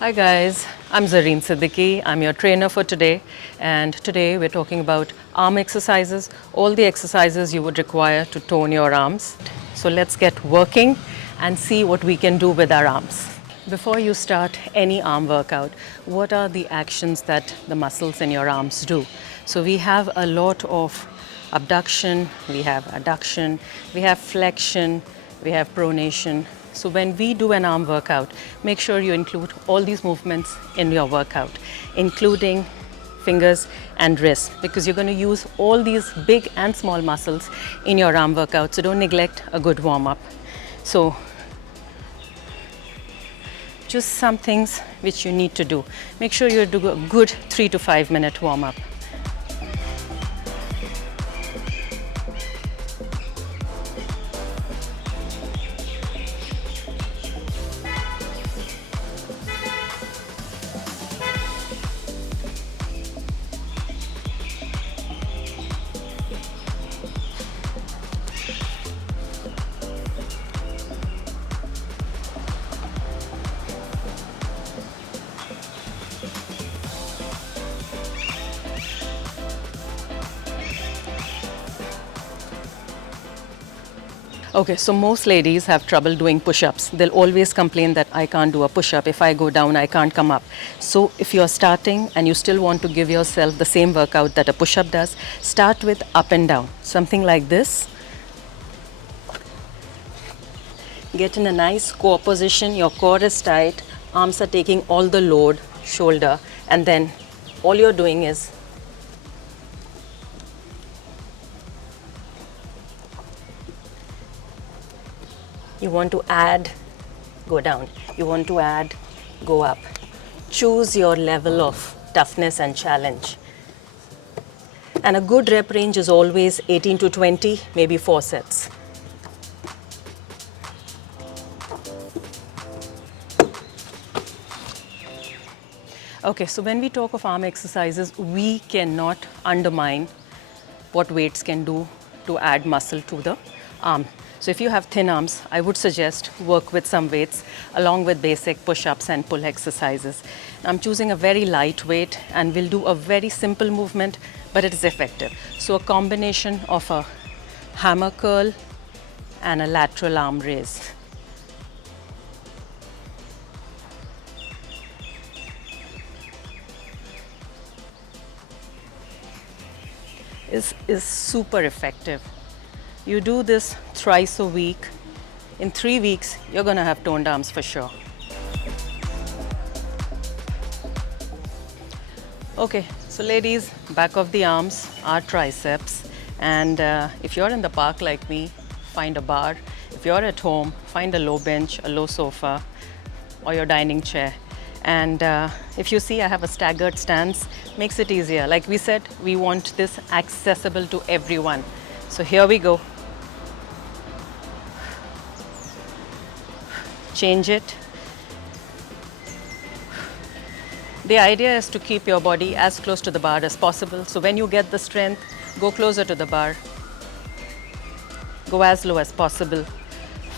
Hi guys, I'm Zareen Siddique. I'm your trainer for today, and today we're talking about arm exercises, all the exercises you would require to tone your arms. So let's get working and see what we can do with our arms. Before you start any arm workout, what are the actions that the muscles in your arms do? So we have a lot of abduction, we have adduction, we have flexion, we have pronation. So when we do an arm workout, make sure you include all these movements in your workout, including fingers and wrists, because you're going to use all these big and small muscles in your arm workout. So don't neglect a good warm-up. So just some things which you need to do. Make sure you do a good 3 to 5 minute warm-up. Okay, so most ladies have trouble doing push-ups. They'll always complain that I can't do a push-up. If I go down, I can't come up. So if you're starting and you still want to give yourself the same workout that a push-up does, start with up and down. Something like this. Get in a nice core position. Your core is tight. Arms are taking all the load, shoulder. And then all you're doing is you want to add, go down. You want to add, go up. Choose your level of toughness and challenge. And a good rep range is always 18 to 20, maybe 4 sets. Okay, so when we talk of arm exercises, we cannot undermine what weights can do to add muscle to the arm. So if you have thin arms, I would suggest work with some weights along with basic push-ups and pull exercises. I'm choosing a very light weight and we'll do a very simple movement, but it is effective. So a combination of a hammer curl and a lateral arm raise. Is super effective. You do this thrice a week. In 3 weeks, you're going to have toned arms for sure. Okay, so ladies, back of the arms are triceps. And if you're in the park like me, find a bar. If you're at home, find a low bench, a low sofa, or your dining chair. And if you see, I have a staggered stance, makes it easier. Like we said, we want this accessible to everyone. So here we go. Change it. The idea is to keep your body as close to the bar as possible. So when you get the strength, go closer to the bar. Go as low as possible.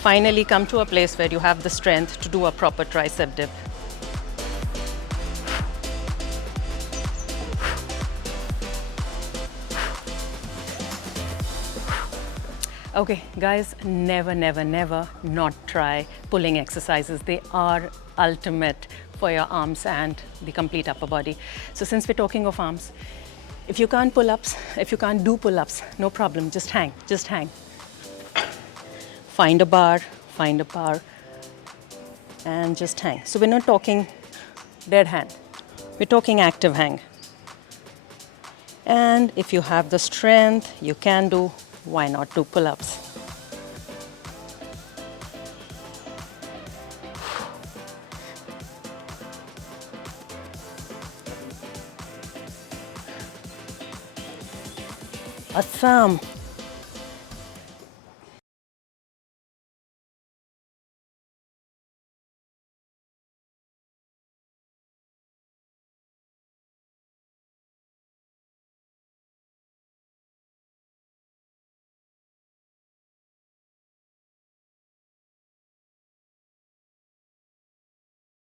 Finally, come to a place where you have the strength to do a proper tricep dip. Okay, guys, never, never, never not try pulling exercises. They are ultimate for your arms and the complete upper body. So since we're talking of arms, if you can't pull-ups, if you can't do pull-ups, no problem, just hang, just hang. Find a bar, and just hang. So we're not talking dead hand, we're talking active hang. And if you have the strength, you can do, why not do pull-ups? Awesome.